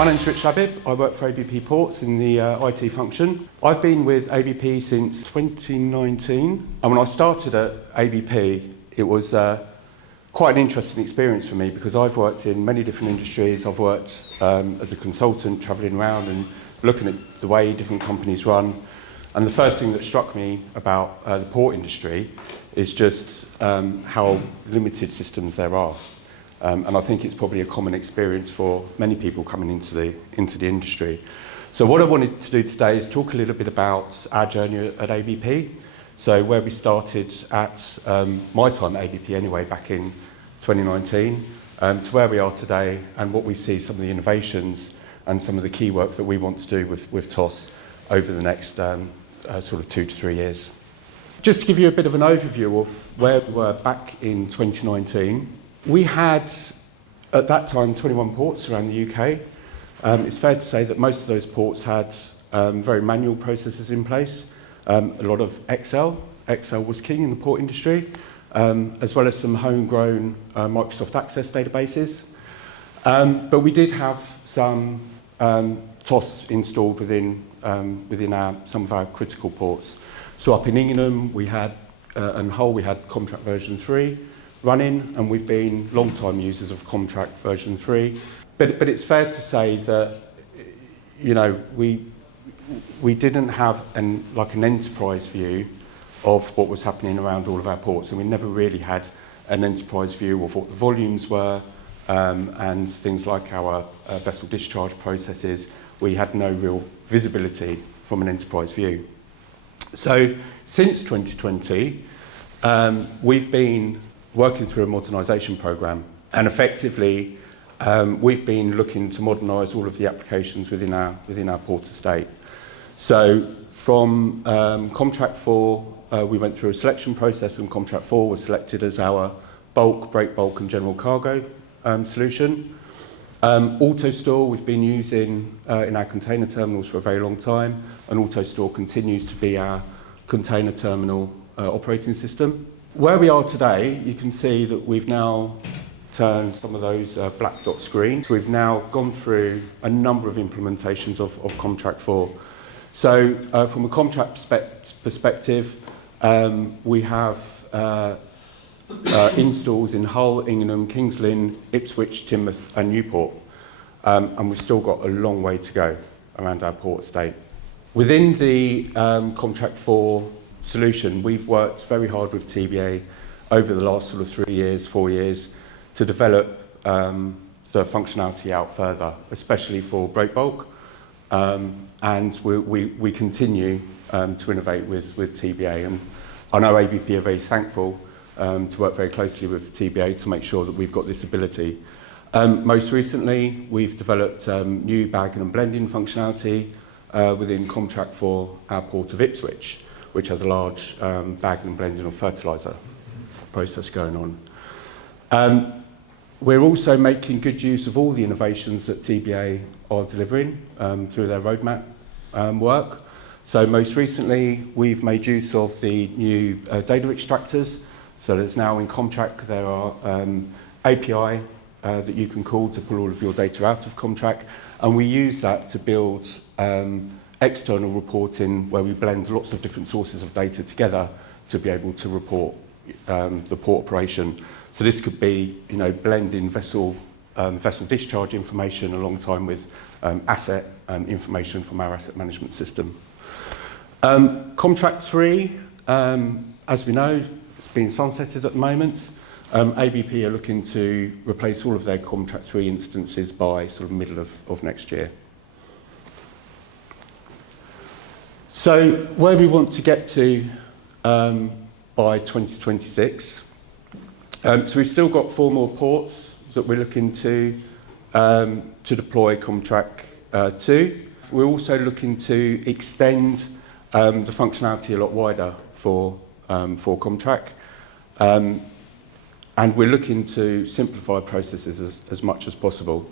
My name's Labib. I work for ABP Ports in the IT function. I've been with ABP since 2019, and when I started at ABP, it was quite an interesting experience for me because I've worked in many different industries. I've worked as a consultant, travelling around and looking at the way different companies run. And the first thing that struck me about the port industry is just how limited systems there are. And I think it's probably a common experience for many people coming into the industry. So what I wanted to do today is talk a little bit about our journey at ABP. So where we started at my time at ABP anyway, back in 2019, to where we are today and what we see some of the innovations and some of the key work that we want to do with TOS over the next sort of 2 to 3 years. Just to give you a bit of an overview of where we were back in 2019, we had, at that time, 21 ports around the UK. It's fair to say that most of those ports had very manual processes in place, a lot of Excel. Excel was king in the port industry, as well as some homegrown Microsoft Access databases. But we did have some TOS installed within some of our critical ports. So up in Ingham, we had, and Hull, we had CommTrac version 3 running, and we've been long-time users of CommTrac version 3. But it's fair to say that, you know, we didn't have an enterprise view of what was happening around all of our ports, and we never really had an enterprise view of what the volumes were and things like our vessel discharge processes. We had no real visibility from an enterprise view. So since 2020, we've been working through a modernisation programme, and effectively we've been looking to modernise all of the applications within our port estate. So from CommTrac 4, we went through a selection process, and CommTrac 4 was selected as our bulk, break bulk and general cargo solution. AutoStore we've been using in our container terminals for a very long time, and AutoStore continues to be our container terminal operating system. Where we are today, you can see that we've now turned some of those black dot screens. We've now gone through a number of implementations of CommTrac 4. So from a CommTrac perspective, we have installs in Hull, Ingham, Kings Lynn, Ipswich, Teignmouth and Newport. And we've still got a long way to go around our port estate. Within the CommTrac 4 solution, we've worked very hard with TBA over the last sort of 3 years, 4 years, to develop the functionality out further, especially for break bulk. And we continue to innovate with TBA. And I know ABP are very thankful to work very closely with TBA to make sure that we've got this ability. Most recently, we've developed new bagging and blending functionality within CommTrac for our port of Ipswich, which has a large bagging and blending of fertiliser process going on. We're also making good use of all the innovations that TBA are delivering through their roadmap work. So most recently, we've made use of the new data extractors. So there's now in CommTrac, there are API that you can call to pull all of your data out of CommTrac, and we use that to build external reporting where we blend lots of different sources of data together to be able to report the port operation. So this could be, you know, blending vessel discharge information along with asset information from our asset management system. CommTrac 3, as we know, it's been sunsetted at the moment. ABP are looking to replace all of their CommTrac 3 instances by sort of middle of next year. So where we want to get to by 2026. So we've still got 4 more ports that we're looking to deploy CommTrac 2. We're also looking to extend the functionality a lot wider for CommTrac. And we're looking to simplify processes as much as possible.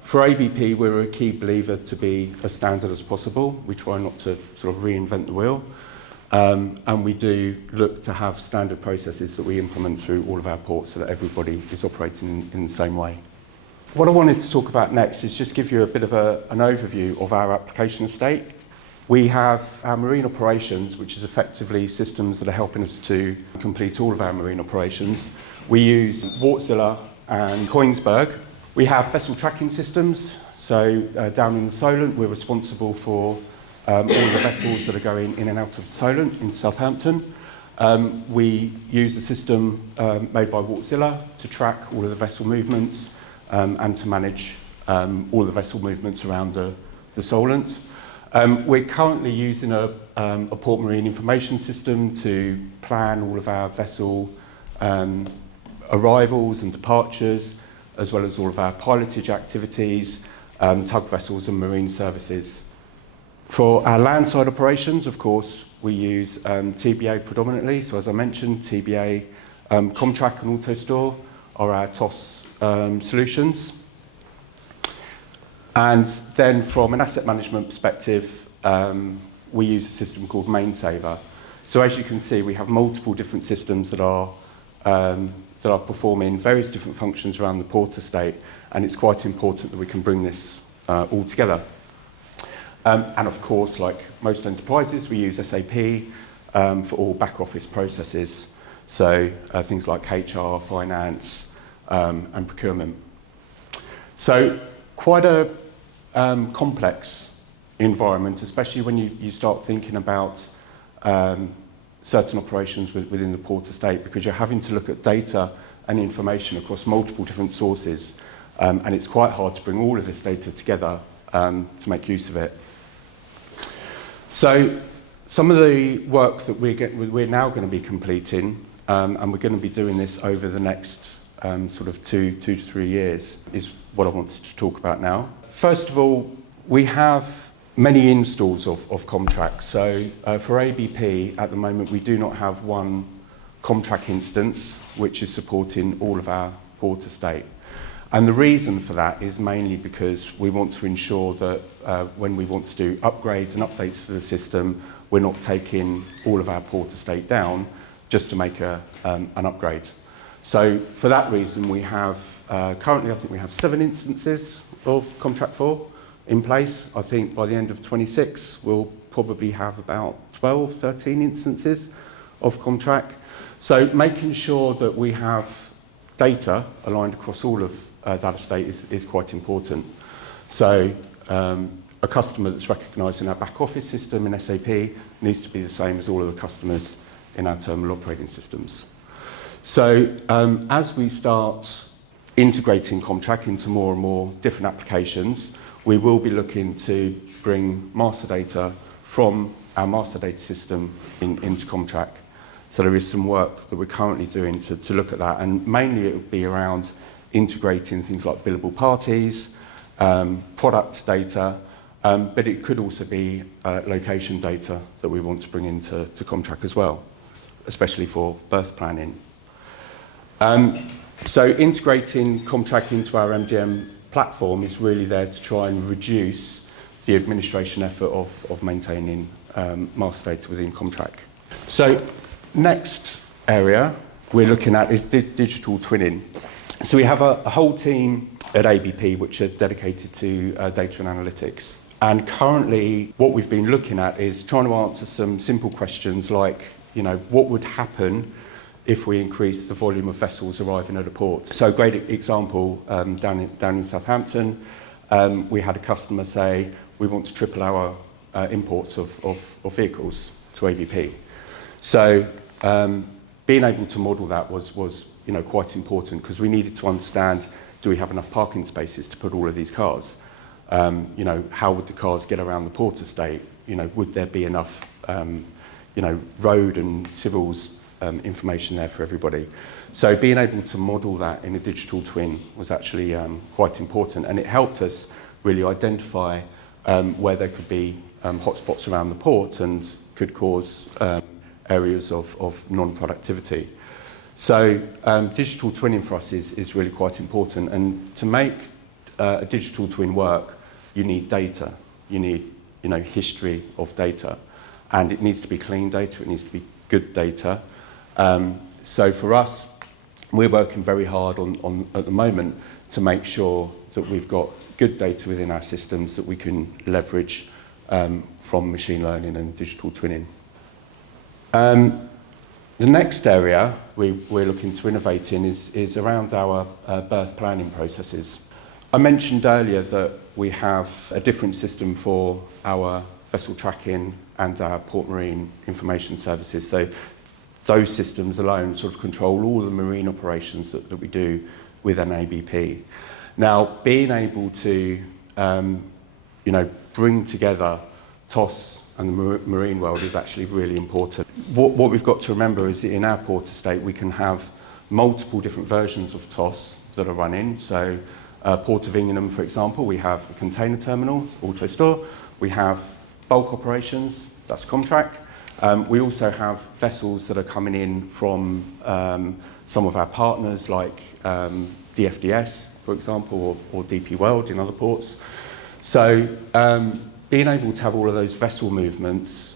For ABP, we're a key believer to be as standard as possible. We try not to sort of reinvent the wheel. And we do look to have standard processes that we implement through all of our ports so that everybody is operating in the same way. What I wanted to talk about next is just give you a bit of an overview of our application estate. We have our marine operations, which is effectively systems that are helping us to complete all of our marine operations. We use Wärtsilä and Kongsberg. We have vessel tracking systems. So down in the Solent, we're responsible for all the vessels that are going in and out of the Solent in Southampton. We use a system made by Wärtsilä to track all of the vessel movements and to manage all the vessel movements around the Solent. We're currently using a port marine information system to plan all of our vessel arrivals and departures, as well as all of our pilotage activities, tug vessels and marine services. For our landside operations, of course, we use TBA predominantly. So as I mentioned, TBA, CommTrac and AutoStore are our TOS solutions. And then from an asset management perspective, we use a system called MainSaver. So as you can see, we have multiple different systems that are performing various different functions around the port estate, and it's quite important that we can bring this all together. And of course, like most enterprises, we use SAP for all back office processes, so things like HR, finance, and procurement. So quite a complex environment, especially when you start thinking about certain operations within the port estate, because you're having to look at data and information across multiple different sources, and it's quite hard to bring all of this data together to make use of it. So some of the work that we're now going to be completing, and we're going to be doing this over the next sort of two to 3 years, is what I wanted to talk about now. First of all, we have many installs of CommTrac. So for ABP, at the moment, we do not have one CommTrac instance which is supporting all of our port estate. And the reason for that is mainly because we want to ensure that when we want to do upgrades and updates to the system, we're not taking all of our port estate down just to make an upgrade. So for that reason, we have currently, I think we have 7 instances of CommTrac 4 in place. I think by the end of 26, we'll probably have about 12, 13 instances of CommTrac. So making sure that we have data aligned across all of that estate is quite important. So a customer that's recognised in our back office system in SAP needs to be the same as all of the customers in our terminal operating systems. So as we start integrating CommTrac into more and more different applications, we will be looking to bring master data from our master data system into CommTrac. So there is some work that we're currently doing to look at that, and mainly it would be around integrating things like billable parties, product data, but it could also be location data that we want to bring into CommTrac as well, especially for berth planning. So integrating CommTrac into our MDM platform is really there to try and reduce the administration effort of maintaining master data within CommTrac. So next area we're looking at is digital twinning. So we have a whole team at ABP which are dedicated to data and analytics. And currently what we've been looking at is trying to answer some simple questions like, what would happen if we increase the volume of vessels arriving at a port? So a great example, down in Southampton, we had a customer say, we want to triple our imports of vehicles to ABP. So being able to model that was quite important, because we needed to understand, do we have enough parking spaces to put all of these cars? How would the cars get around the port estate? Would there be enough road and civils information there for everybody? So being able to model that in a digital twin was actually quite important, and it helped us really identify where there could be hotspots around the port and could cause areas of non-productivity. So digital twinning for us is really quite important, and to make a digital twin work, you need data. You need history of data, and it needs to be clean data, it needs to be good data. So for us, we're working very hard on at the moment to make sure that we've got good data within our systems that we can leverage from machine learning and digital twinning. The next area we're looking to innovate in is around our berth planning processes. I mentioned earlier that we have a different system for our vessel tracking and our port marine information services. So those systems alone sort of control all the marine operations that we do with an ABP. Now, being able to bring together TOS and the marine world is actually really important. What we've got to remember is that in our port estate we can have multiple different versions of TOS that are running. So Port of Ingham, for example, we have a container terminal, auto store. We have bulk operations, that's CommTrac. We also have vessels that are coming in from some of our partners like the FDS, for example, or DP World in other ports. So being able to have all of those vessel movements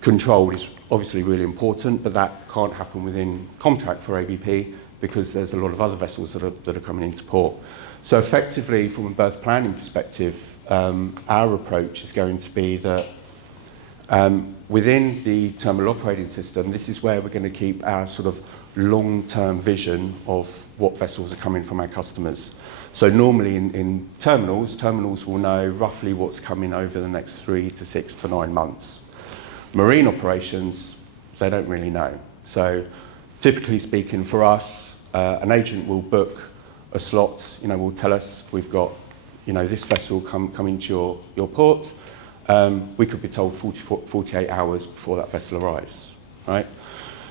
controlled is obviously really important, but that can't happen within CommTrac for ABP because there's a lot of other vessels that are coming into port. So effectively, from a berth planning perspective, our approach is going to be that within the terminal operating system, this is where we're going to keep our sort of long-term vision of what vessels are coming from our customers. So normally in terminals will know roughly what's coming over the next 3 to 6 to 9 months. Marine operations, they don't really know. So typically speaking for us, an agent will book a slot, will tell us we've got, this vessel coming to your port. We could be told 48 hours before that vessel arrives, right?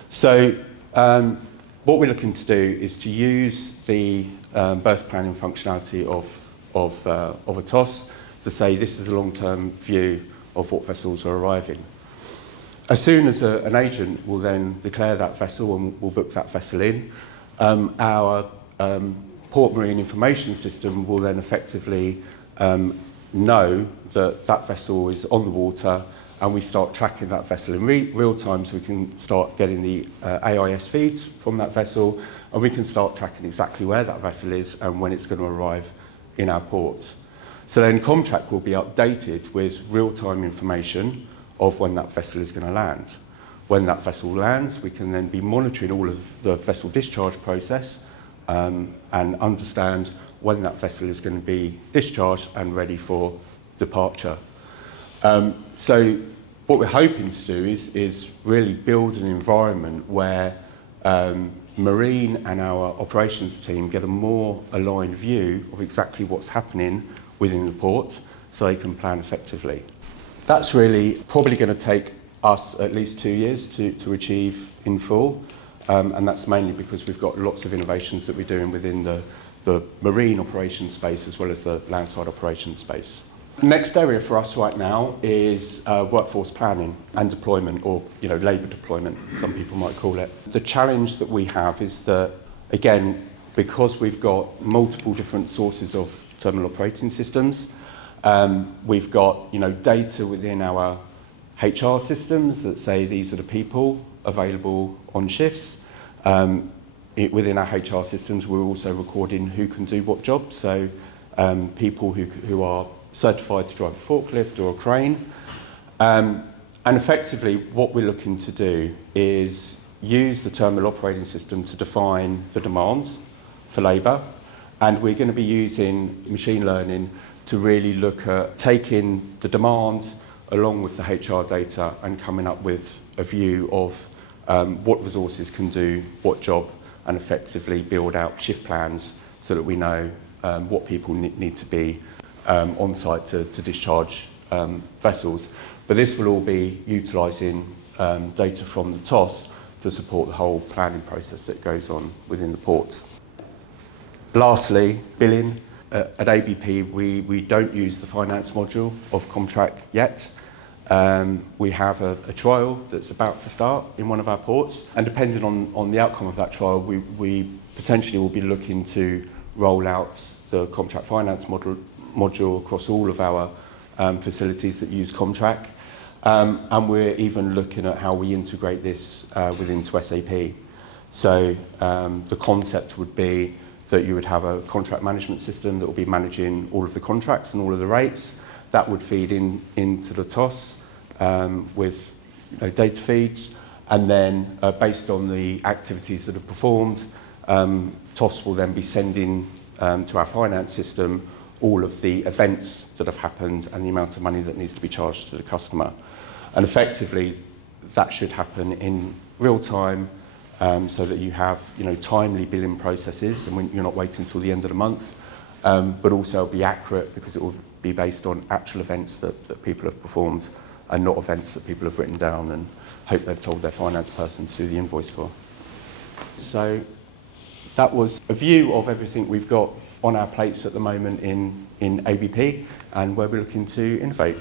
So what we're looking to do is to use the berth planning functionality of a TOS to say this is a long-term view of what vessels are arriving. As soon as an agent will then declare that vessel and will book that vessel in, our port marine information system will then effectively know that that vessel is on the water, and we start tracking that vessel in real time, so we can start getting the AIS feeds from that vessel, and we can start tracking exactly where that vessel is and when it's going to arrive in our port. So then CommTrac will be updated with real-time information of when that vessel is going to land. When that vessel lands, we can then be monitoring all of the vessel discharge process and understand when that vessel is going to be discharged and ready for departure. So what we're hoping to do is really build an environment where Marine and our operations team get a more aligned view of exactly what's happening within the port so they can plan effectively. That's really probably going to take us at least 2 years to achieve in full, and that's mainly because we've got lots of innovations that we're doing within the marine operations space as well as the landside operations space. Next area for us right now is workforce planning and deployment, or labour deployment, some people might call it. The challenge that we have is that, again, because we've got multiple different sources of terminal operating systems, we've got data within our HR systems that say these are the people available on shifts. Within our HR systems, we're also recording who can do what job. So people who are certified to drive a forklift or a crane. And effectively, what we're looking to do is use the terminal operating system to define the demands for labour. And we're going to be using machine learning to really look at taking the demand along with the HR data and coming up with a view of what resources can do what job, and effectively build out shift plans so that we know what people need to be on site to discharge vessels. But this will all be utilising data from the TOS to support the whole planning process that goes on within the port. Lastly, billing. At ABP, we don't use the finance module of CommTrac yet. We have a trial that's about to start in one of our ports, and depending on the outcome of that trial, we potentially will be looking to roll out the CommTrac finance module across all of our facilities that use CommTrac, and we're even looking at how we integrate this into SAP. So the concept would be that you would have a contract management system that will be managing all of the contracts and all of the rates. That would feed into the TOS with data feeds, and then based on the activities that are performed, TOS will then be sending to our finance system all of the events that have happened and the amount of money that needs to be charged to the customer. And effectively, that should happen in real time, so that you have timely billing processes, and when you're not waiting until the end of the month, but also be accurate because it will be based on actual events that people have performed and not events that people have written down and hope they've told their finance person to do the invoice for. So that was a view of everything we've got on our plates at the moment in ABP and where we're looking to innovate.